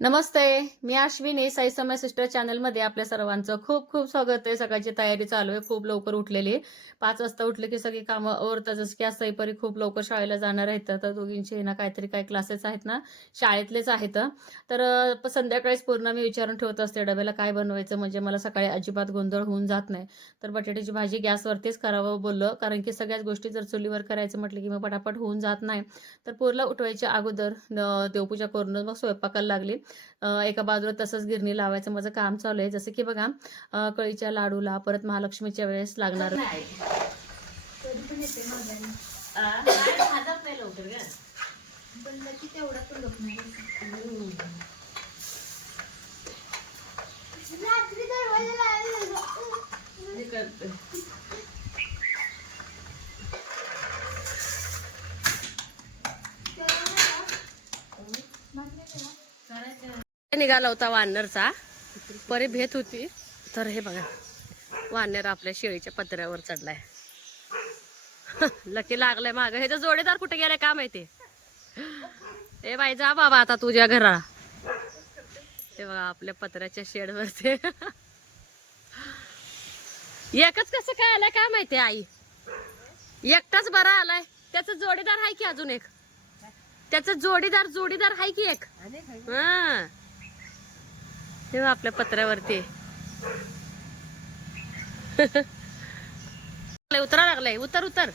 नमस्ते मी अश्विनी साई समय सिस्टर चॅनलमध्ये आपल्या सर्वांचं खूप खूप स्वागत आहे. सकाळची तयारी चालू आहे. खूप लवकर उठलेली आहे. पाच वाजता उठले की सगळी कामं आवरतात जसं की आज सईपरी खूप लवकर शाळेला जाणार आहेत. तर दोघींचे ना काहीतरी काही क्लासेस आहेत ना शाळेतलेच आहेत. तर संध्याकाळीच पूर्ण मी विचारून ठेवत असते डब्याला काय बनवायचं? म्हणजे मला सकाळी अजिबात गोंधळ होऊन जात नाही. तर बटाट्याची भाजी गॅसवरतीच करावं बोललं. कारण की सगळ्याच गोष्टी जर चुलीवर करायचं म्हटलं की मग पटापट होऊन जात नाही. तर पोरला उठवायच्या अगोदर देवपूजा करूनच मग स्वयंपाकाला लागली. एका बाजूला तसंच गिरणी लावायचं माझं काम चालू आहे. जसं की बघा कळीच्या लाडूला परत महालक्ष्मीच्या वेळेस लागणार. तेवढा पण लोक नाही रात्री दरवाजा निघाला होता वानरचा? परी भेत होती. तर हे बघा. वानर आपल्या शेळीच्या पत्र्यावर चढलाय. लकी लागलाय माग. ह्याचा जोडीदार कुठे गेलाय का माहिती? ए बाई जा बाबा आता तुझ्या घरा ते बघा आपल्या पत्र्याच्या शेडवरती एकच कसं काय आलाय काय माहिती आई? एकटाच बरा आलाय. त्याचा जोडीदार आहे की अजून एक? त्याचा जोडीदार जोडीदार आहे की एक? हा. तेव्हा आपल्या पत्र्यावरती. उतरा लागलाय. उतर उतर.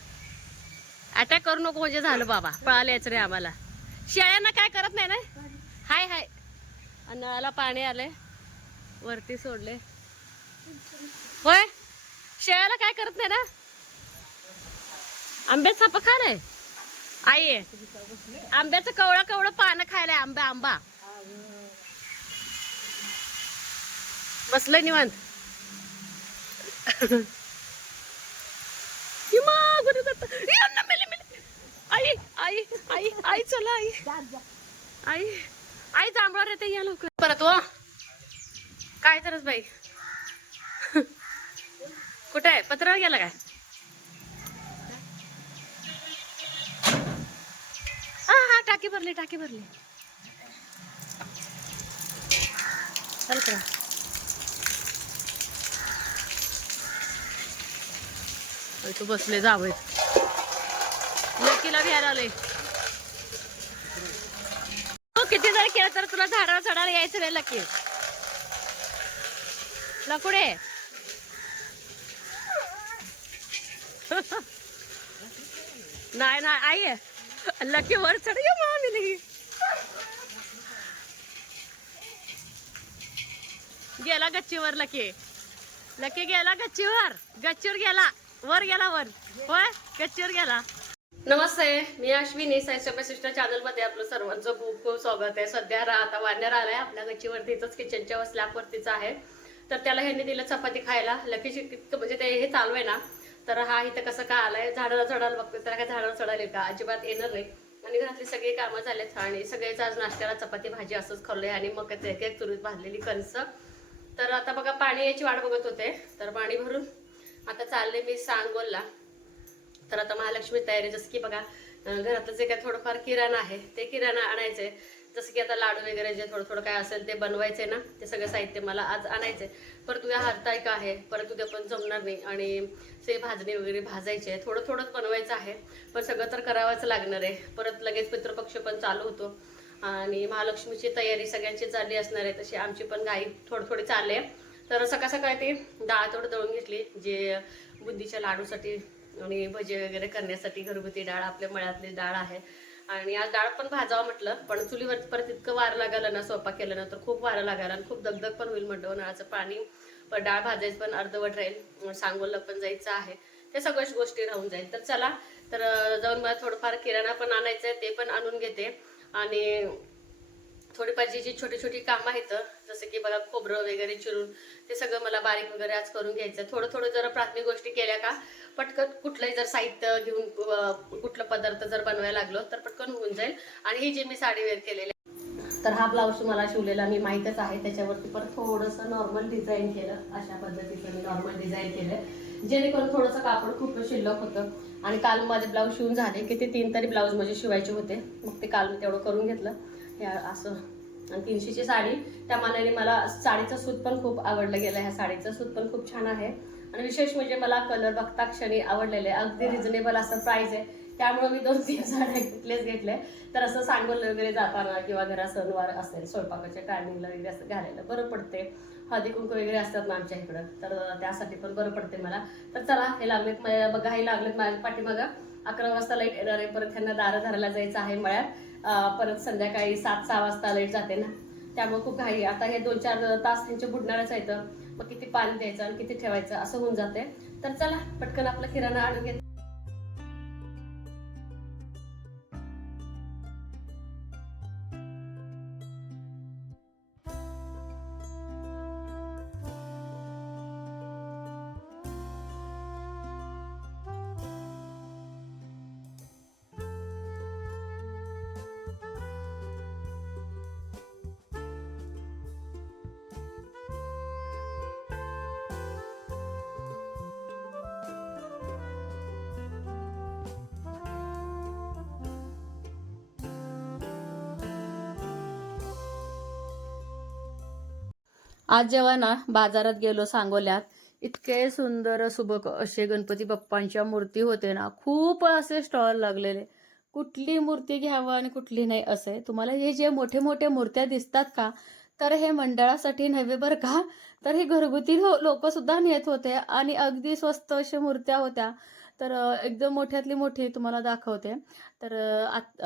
अटॅक करू नको म्हणजे झालं बाबा. पळालेच रे आम्हाला. शेळ्यांना काय करत नाही ना? हाय हाय. नळाला पाणी आलंय. वरती सोडले. होय? शेळ्याला काय करत नाही ना? आंब्यात साप खालाय आई आंब्याचं कवळं कवळं पानं खायलाय आंबा आंबा. बसलं निवांत. आई आई आई आई चला आई. आई आई जांभळा येते या लवकर. परत व. काय तरच बाई? कुठे आहे? पत्रावर गेला काय? हा हा टाकी भरली टाकी भरली. चल इथं बसले जावेत लकीला घ्यायला आले हो किती जर केलं तर तुला झाडावर चढायला यायचं नाही लकी. लकुडे नाही नाही आई लकी वर चढ ये मामी गेला गच्चीवर लकी. लकी गेला गच्चीवर. गच्चीवर गेला. वर गेला वर. होय? गच्चीवर गेला. नमस्ते मी अश्विनी. सायसोपे सिस्टर चॅनलमध्ये आपलं सर्वांचं खूप खूप स्वागत आहे. सध्या रा- आता वानर आलाय. आपल्या गच्चीवरती इथंच किचनच्या स्लॅबवरतीच आहे. तर त्याला ह्यांनी दिलं चपाती खायला. लकी इतकं म्हणजे ते हे चालू आहे ना तर हा इथं कसं का आलाय? झाडाला चढायला बघतोय त्याला काय झाडाला चढायला का अजिबात येणार नाही. आणि घरातली सगळी कामं झालेत. आणि सगळेच आज नाश्त्याला चपाती भाजी असंच खाल्लंय. आणि मग ते एक तुरीत भाजलेली कणसं. तर आता बघा पाणी याची वाट बघत होते. तर पाणी भरून आता चालले मी सांगोलला. तर आता महालक्ष्मी तयारी जसं की बघा घरातलं जे काय थोडंफार किराणा आहे ते किराणा आहे जसं की आता लाडू वगैरे जे थोडं थोडं काय असेल ते बनवायचे ना ते सगळं साहित्य मला आज आणायचे परत उद्या हरताळीक आहे परत उद्या पण जमणार नाही आणि ते भाजणी वगैरे भाजायचे थोडं थोडंच बनवायचं आहे पण सगळं तर करावंच लागणार आहे. परत लगेच पितृपक्ष पण चालू होतो. आणि महालक्ष्मीची तयारी सगळ्यांची चालली असणार आहे तशी आमची पण गाई थोडी थोडी चालली आहे. तर सकाळ सकाळी ती डाळ थोडं दळून घेतली जे बुंदीच्या लाडूसाठी आणि भजी वगैरे करण्यासाठी घरगुती डाळ आपल्या मळ्यातली डाळ आहे. आणि आज डाळ पण भाजावं म्हटलं पण चुलीवरती परत इतकं वारं लागायला ना स्वयंपाक तर खूप वारं लागायला आणि खूप दगदग पण होईल म्हटलं नळाचं पाणी पण डाळ भाजायचं पण अर्धवट राहील सांगोलला पण जायचं आहे. ते सगळ्याच गोष्टी राहून जाईल. तर चला तर जाऊन मला थोडंफार किराणा पण आणायचं आहे ते पण आणून घेते. आणि थोडीफार जी जी छोटी छोटी कामं आहेत जसं की बघा खोबरं वगैरे चिरून ते सगळं मला बारीक वगैरे आज करून घ्यायचं. थोडं थोडं जर प्राथमिक गोष्टी केल्या का पटकन कुठलंही जर साहित्य घेऊन कुठलं पदार्थ जर बनवायला लागलो तर पटकन होऊन जाईल. आणि ही जी मी साडी वेअर केलेली आहे, तर हा ब्लाऊज तुम्हाला शिवलेला मी माहीतच आहे. त्याच्यावरती पण थोडंसं नॉर्मल डिझाईन केलं अशा पद्धतीचं मी नॉर्मल डिझाईन केलं. जेणेकरून थोडंसं कापड खूप शिल्लक होतं. आणि काल माझे ब्लाऊज शिवून झाले की ते तीन तरी ब्लाऊज माझे शिवायचे होते. मग ते काल मी तेवढं करून घेतलं. हे असं. आणि तीनशेची साडी. त्या मानाने मला साडीचं सूत पण खूप आवडलं गेलं. ह्या साडीचं सूत पण खूप छान आहे. आणि विशेष म्हणजे मला कलर बघता क्षणी आवडलेले. आहे. अगदी रिझनेबल असं प्राईज आहे. त्यामुळे मी दोन तीन साड्या घेतलेच घेतले. तर असं सांगोल वगैरे जाताना किंवा घरा सणवार असेल स्वयंपाकाच्या टायमिंगला वगैरे असं घालायला बरं पडते. हळदी कुंकू वगैरे असतात ना आमच्या इकडं. तर त्यासाठी पण बरं पडते मला. तर चला हे लागलेत बघा हे लागलेत माझ्या पाठीमागं. अकरा वाजता लाइट येणार आहे. परत त्यांना दारं धरायला जायचं आहे मळ्यात. परत संध्याकाळी सात सहा वाजता लाइट जाते ना. त्यामुळे खूप घाई. आता हे दोन चार तास त्यांचे बुडणारच आहेत. मग किती पाणी द्यायचं आणि किती ठेवायचं असं होऊन जाते. तर चला पटकन आपला किराणा आणून घेत. आज जेव्हा ना बाजारात गेलो सांगोल्यात इतके सुंदर सुबक असे गणपती बाप्पांच्या मूर्ती होते ना खूप असे स्टॉल लागलेले. कुठली मूर्ती घ्यावं आणि कुठली नाही असे? तुम्हाला हे जे मोठे मोठे मूर्त्या दिसतात का? तर हे मंडळासाठी नव्हे बरं का? तर हे घरगुती लोक सुद्धा नेत होते आणि अगदी स्वस्त अशा मूर्त्या होत्या. तर एकदम मोठ्यातली मोठी तुम्हाला दाखवते. तर आत-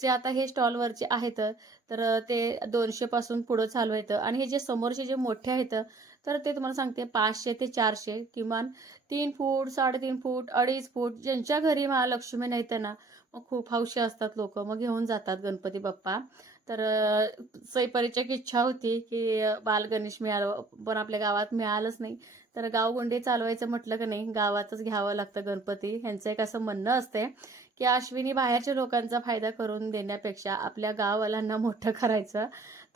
जे आता हे स्टॉलवरचे आहेत तर ते दोनशे पासून पुढं चालू आहेत. आणि हे जे समोरचे जे मोठे आहेत तर ते तुम्हाला सांगते पाचशे ते चारशे किमान तीन फूट साडेतीन फूट अडीच फूट ज्यांच्या घरी महालक्ष्मी नाही त्यांना मग खूप हौशी असतात लोक. मग घेऊन जातात गणपती बाप्पा. तर सैपरीच्या एक इच्छा होती की बाल गणेश मिळालं पण आपल्या गावात मिळालंच नाही. तर गावगुंडी चालवायचं म्हटलं की नाही गावातच घ्यावं लागतं गणपती. ह्यांचं एक असं म्हणणं असते की अश्विनी बाहेरच्या लोकांचा फायदा करून देण्यापेक्षा आपल्या गाववाल्यांना मोठं करायचं.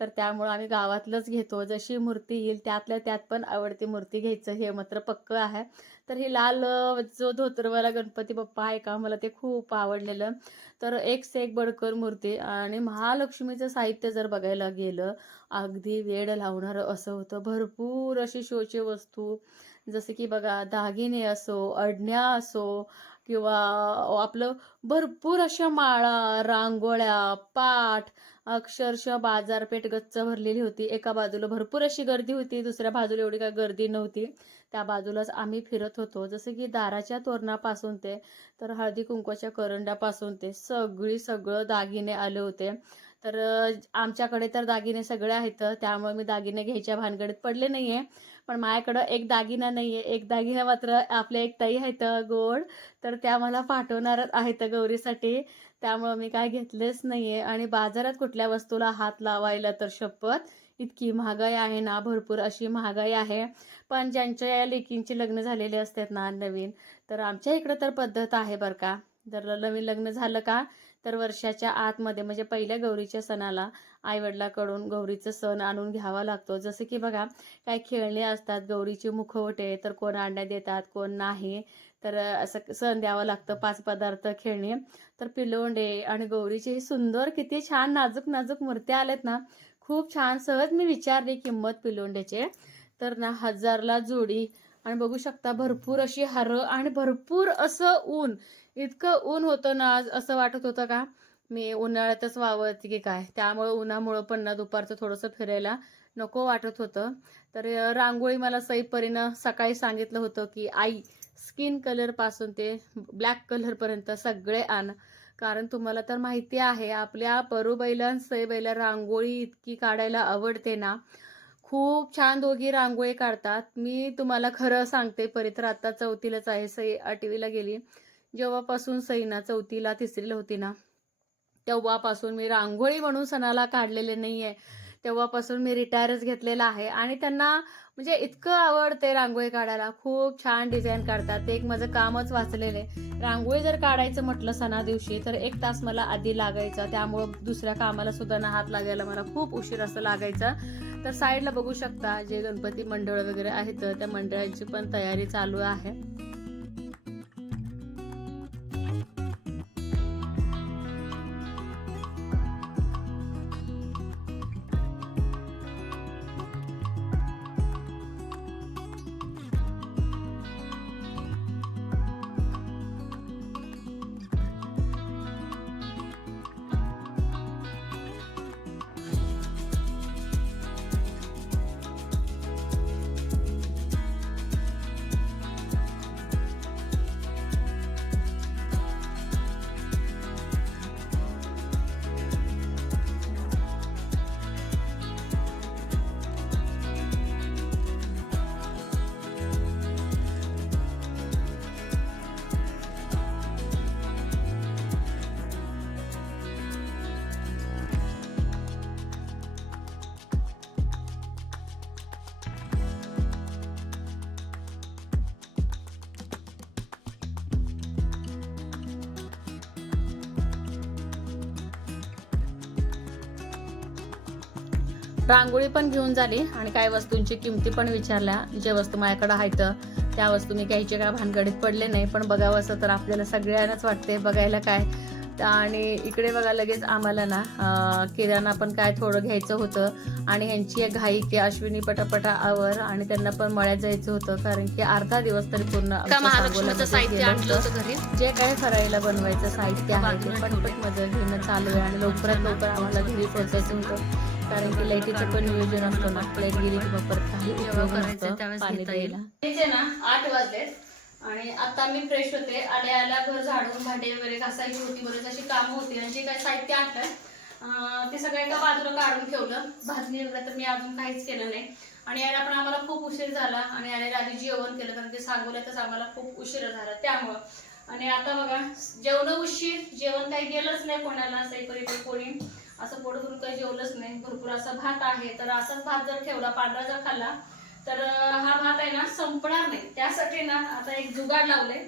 तर त्यामुळं आम्ही गावातलंच घेतो. जशी मूर्ती येईल त्यातल्या त्यात पण आवडती मूर्ती घ्यायचं हे मात्र पक्क आहे. तर हे लाल जो धोतरवाला गणपती बाप्पा आहे का मला ते खूप आवडलेलं. तर एक से एक बडकर मूर्ती आणि महालक्ष्मीचं साहित्य जर बघायला गेलं अगदी वेड लावणारं असं होतं. भरपूर अशी शोची वस्तू जसं की बघा दागिने असो अडण्या असो किंवा आपलं भरपूर अशा माळा रांगोळ्या पाठ अक्षरशः बाजारपेठ गच्च भरलेली होती. एका बाजूला भरपूर अशी गर्दी होती दुसऱ्या बाजूला एवढी काय गर्दी नव्हती. त्या बाजूलाच आम्ही फिरत होतो. जसं की दाराच्या तोरणापासून ते तर हळदी कुंकवाच्या करंड्यापासून ते सगळी सगळं दागिने आले होते. तर आमच्याकडे तर दागिने सगळे आहेत. त्यामुळे मी दागिने घ्यायच्या भानगडीत पडले नाहीये. पण माझ्याकडं एक दागिना नाहीये. एक दागिना मात्र आपल्या एक ताई आहेत गोड. तर त्या मला पाठवणारच आहेत गौरीसाठी. त्यामुळं मी काय घेतलेच नाहीये. आणि बाजारात कुठल्या वस्तूला हात लावायला तर शपथ? इतकी महागाई आहे ना भरपूर अशी महागाई आहे. पण ज्यांच्या या लेकींचे लग्न झालेले असतात ना नवीन तर आमच्या इकडं तर पद्धत आहे बरं का. जर नवीन लग्न झालं का तर वर्षाच्या आतमध्ये म्हणजे पहिल्या गौरीच्या सणाला आईवडिलाकडून गौरीचं सण आणून घ्यावा लागतो. जसं की बघा काही खेळणे असतात गौरीची मुखवटे तर कोण अंड्या देतात कोण नाही तर असं सण द्यावं लागतं पाच पदार्थ खेळणे. तर पिलोंडे आणि गौरीचे हे सुंदर किती छान नाजूक नाजूक मूर्त्या आल्यात ना खूप छान. सहज मी विचारली किंमत पिलोंड्याचे तर ना हजारला जोडी. आणि बघू शकता भरपूर अशी हारं आणि भरपूर असं ऊन. इतकं ऊन होतं ना आज असं वाटत होतं का? मी उन्हाळ्यातच वावरते की काय? त्यामुळं उन्हामुळं पण ना दुपारचं थोडंसं फिरायला नको वाटत होतं. तर रांगोळी मला सईपरीनं सकाळी सांगितलं होतं की आई स्किन कलरपासून ते ब्लॅक कलरपर्यंत सगळे आण. कारण तुम्हाला तर माहिती आहे आपल्या परूबाईला सईबैला रांगोळी इतकी काढायला आवडते ना. खूप छान दोघी रांगोळी काढतात. मी तुम्हाला खरं सांगते परी तर आता चौथीलाच आहे सई आठवीला गेली. जेव्हापासून सईना चौथीला तिसरीला होती ना तेव्हापासून मी रांगोळी म्हणून सणाला काढलेले नाही आहे तेव्हापासून मी रिटायरच घेतलेला आहे. आणि त्यांना म्हणजे इतकं आवडते रांगोळी काढायला. खूप छान डिझाईन काढतात. ते एक माझं कामच वाचलेलं आहे. रांगोळी जर काढायचं म्हटलं सणा दिवशी तर एक तास मला आधी लागायचा. त्यामुळं दुसऱ्या कामाला सुद्धा ना हात लागायला मला खूप उशीर असं लागायचा. तर साईडला बघू शकता जे गणपती मंडळ वगैरे आहेत त्या मंडळांची पण तयारी चालू आहे. रांगोळी पण घेऊन झाली आणि काही वस्तूंची किमती पण विचारल्या. जे वस्तू माझ्याकडे आहेत त्या वस्तू मी घ्यायचे काय भानगडीत पडले नाही. पण बघावं असं तर आपल्याला सगळ्यांनाच वाटते बघायला काय. आणि इकडे बघा लगेच आम्हाला ना किराणा पण काय थोडं घ्यायचं होतं. आणि ह्यांची एक घाई की अश्विनी पटापटा आवर. आणि त्यांना पण मळ्यात जायचं होतं कारण की अर्धा दिवस तरी पूर्ण जे काय फराळीला बनवायचं साहित्य आहे ते पटपट माझं घेणं चालू आहे. आणि लवकरात लवकर आम्हाला घरी पोहोचायचं होतं. कारण की लाईटीचं पण नियोजन असतं. ना लाइट गेली की परत काही उपयोग करायचं नसतं त्यावेळेस पाणी. द्यायला. ना आठ वाजलेत आणि आता मी फ्रेश होते. आल्या आल्या घर झाडून भांडे वगैरे घासायची होती. बरेच अशी कामं होती आणि जे काही साहित्य आणलं ते सगळं एका बाजूला काढून ठेवलं. भाजणी वगैरे तर मी अजून काहीच केलं नाही. आणि यायला पण आम्हाला खूप उशीर झाला आणि यायला आधी जेवण केलं कारण ते सांगोल्यातच आम्हाला खूप उशीर झाला त्यामुळं. आणि आता बघा जेवण उशीर जेवण काही गेलंच नाही कोणाला असं कोणी. असं पोट भरून काही जेवलंच नाही. भरपूर असा भात आहे. तर असाच भात जर ठेवला पांढरा जर खाल्ला तर हा भात आहे ना संपणार नाही. त्यासाठी ना आता एक जुगाड लावले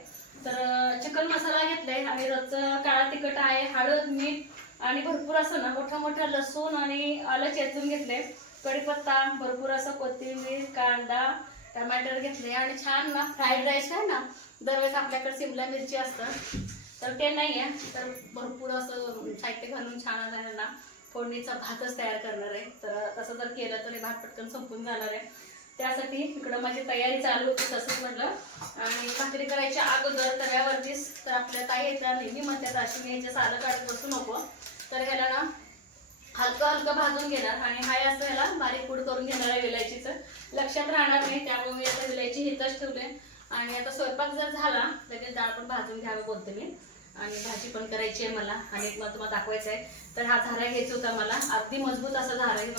तर चिकन मसाला घेतलाय आणि रोजचं काळा तिखट आहे हळद मीठ आणि भरपूर असं ना मोठं मोठं लसूण आणि आलं चेचून घेतले कढीपत्ता भरपूर असं कोथिंबीर कांदा टमाटर घेतले आणि छान ना फ्राईड राईस आहे ना दरवेळेस आपल्याकडे शिमला मिरची असतं. तर ते नाही आहे तर भरपूर असं साहित्य घालून छान आहे ना फोडणीचा भातच तयार करणार आहे. तर तसं जर केलं तर हे भात पटकन संपून जाणार आहे. त्यासाठी इकडं माझी तयारी चालू होती तसंच म्हटलं. आणि भाकरी करायच्या अगोदर तव्यावरतीच तर आपल्या ताई येत्या नेहमी म्हणतात अशी मी याच्या सालं काढत बसू नको. तर ह्याला ना हलकं हलकं भाजून घेणार. आणि हाय असं ह्याला बारीक पूड करून घेणार आहे विलायचीचं. लक्षात राहणार नाही त्यामुळे मी आता विलायची हितच ठेवले. आणि आता स्वयंपाक जर झाला लगेच डाळ पण भाजून घ्यावं बोलते मी. आणि भाजी पण करायची आहे मला. आणि एक मला तुम्हाला दाखवायचं आहे. तर हा झारा घ्यायचा होता मला. अगदी मजबूत असा झारा आहे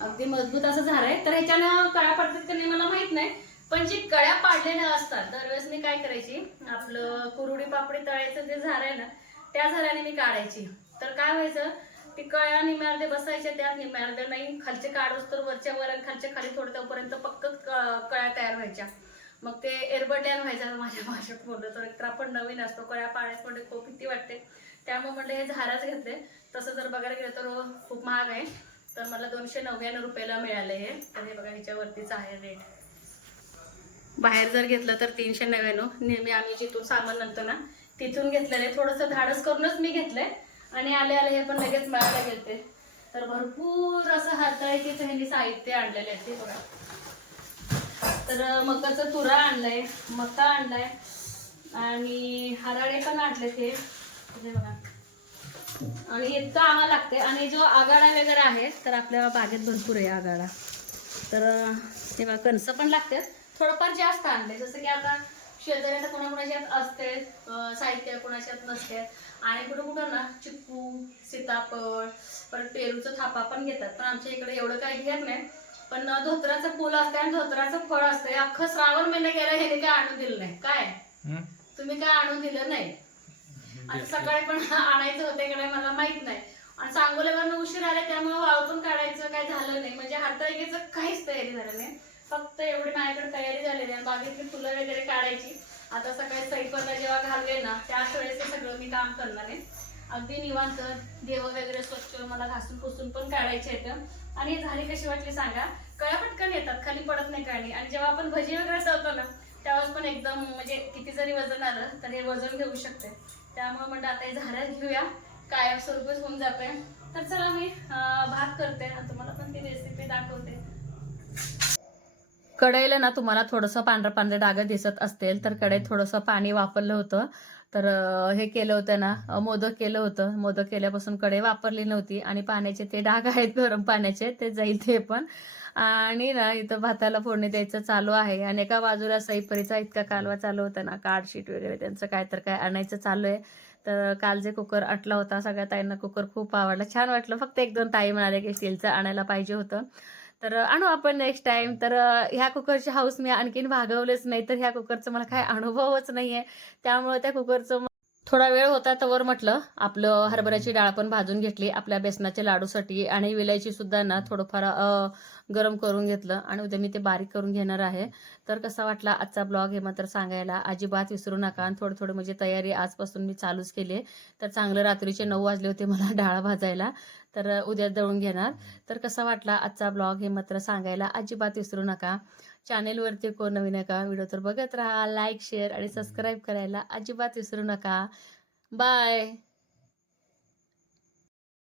अगदी मजबूत असा झारा आहे. तर ह्याच्यानं कळ्या पडतात का नाही मला माहीत नाही. पण जी कळ्या पाडलेल्या असतात दरवेळेस मी काय करायची? आपलं कुरुडी पापडी तळायचं जे झार आहे ना त्या झाऱ्याने मी काढायची. तर काय व्हायचं? ती कळ्या निम्यार्धे बसायच्या त्यात निम्यार्धे नाही. खालचे काढूस तर वरच्या वर आणि खालच्या खाली थोडं तोपर्यंत पक्क कळ्या तयार व्हायच्या. मग ते एरबडल्यान व्हायचं माझ्या भाषेत बोललं तर एकतर आपण नवीन असतो कळ्या पाण्यात म्हणजे खूप भीती वाटते. त्यामुळे म्हटलं हे झाडच घेतले. तसं जर बघायला गेलं तर खूप महाग आहे. तर मला दोनशे नव्याण्णव रुपयाला मिळाले हे. तर हे बघा ह्याच्यावरतीच आहे रेट. बाहेर जर घेतलं तर तीनशे नव्याण्णव. नेहमी आम्ही जिथून सामान आणतो ना तिथून घेतलेलं आहे. थोडंसं धाडस करूनच मी घेतलंय. आणि आले आले हे पण लगेच मिळायला गेलते. तर भरपूर असं हाताळकीचं ह्यांनी साहित्य आणलेले आहे ते बघा. तर मकाचा तुरा आणलाय मका आणलाय आणि हराळे पण आणले ते बघा. आणि इतकं आम्हाला लागते आणि जो आगाडा वगैरे आहे तर आपल्या बागेत भरपूर आहे आगाडा. तर तेव्हा कणसं पण लागतात. थोडंफार जास्त आणले जसं की आता शेजाऱ्याला कोणाकोणाच्यात असते साहित्य कोणाच्यात नसते आणि कुठं कुठं ना चिक्कू सीताफळ परत पेरूचं थापा पण घेतात. पण आमच्या इकडे एवढं काही घेत नाही. पण धोत्राचं फुल असते आणि धोत्राचं फळ असते अख्खं श्रावण महिना गेला ह्याने काय आणून दिलं नाही. काय? तुम्ही काय आणून दिलं नाही? आता सकाळी पण आणायचं होते का नाही मला माहीत नाही. आणि सांगोल्यावरनं उशीर आले त्यामुळे वाळतून काढायचं काय झालं नाही. म्हणजे हाताळीचं काहीच तयारी झालं नाही. फक्त एवढी माझ्याकडे तयारी झालेली आहे. बागेतली फुलं वगैरे काढायची. आता सकाळी सैपरला जेव्हा घालवेल ना त्याच वेळेस सगळं मी काम करणार आहे. अगदी निवांत देव वगैरे स्वच्छ मला घासून पुसून पण काढायचे आहेत. आणि झाले झाली कशी वाटली सांगा? कळ्या पटकन येतात खाली पडत नाही काही आणि जेव्हा आपण भजी वगैरे तळतो ना त्यावेळेस पण एकदम म्हणजे किती जरी वजन आलं तर हे वजन घेऊ शकते. त्यामुळे म्हणलं आता हे झाडं घेऊया. कायमस्वरूपच होऊन जाते. तर चला मी भात करते. आणि तुम्हाला पण ती रेसिपी दाखवते. कढईला ना तुम्हाला थोडंसं पांढरं पांढरे डाग दिसत असतील तर कढईत थोडंसं पाणी वापरलं होतं. तर हे केलं होतं ना मोदक केलं होतं. मोदक केल्यापासून कढई वापरली नव्हती आणि पाण्याचे ते डाग आहेत गरम पाण्याचे ते जाईल ते पण. आणि ना इथं भाताला फोडणी द्यायचं चालू आहे. आणि एका बाजूला सईपरीचा इतका कालवा चालू होता ना कार्डशीट वगैरे त्यांचं काय तर काय आणायचं चालू आहे. तर काल जे कुकर आटला होता सगळ्या ताईंना कुकर खूप आवडला. छान वाटलं. फक्त एक दोन ताई म्हणाले की स्टीलचं आणायला पाहिजे होतं. तर आणू आपण नेक्स्ट टाइम तर ह्या कुकरची हाऊस मी आणखीन भागवलेच नाही. तर ह्या कुकरचा मला काही अनुभवच नाही आहे त्यामुळे त्या कुकरचं थोडा वेळ होता तर म्हटलं. आपलं हरभऱ्याची डाळ पण भाजून घेतली. आपल्या बेसनाच्या लाडूसाठी आणि विलायची सुद्धा ना थोडंफार गरम करून घेतलं. आणि उद्या मी ते बारीक करून घेणार आहे. तर कसा वाटला आजचा ब्लॉग हे मात्र सांगायला अजिबात विसरू नका. आणि थोडं थोडं म्हणजे तयारी आजपासून मी चालूच केली तर चांगलं रात्रीचे नऊ वाजले होते मला डाळ भाजायला. तर उद्या दळून घेणार. तर कसा वाटला आजचा ब्लॉग हे मात्र सांगायला अजिबात विसरू नका. चॅनेलवरती कोण नवीन नका व्हिडिओ तर बघत राहा. लाईक शेअर आणि सबस्क्राईब करायला अजिबात विसरू नका. बाय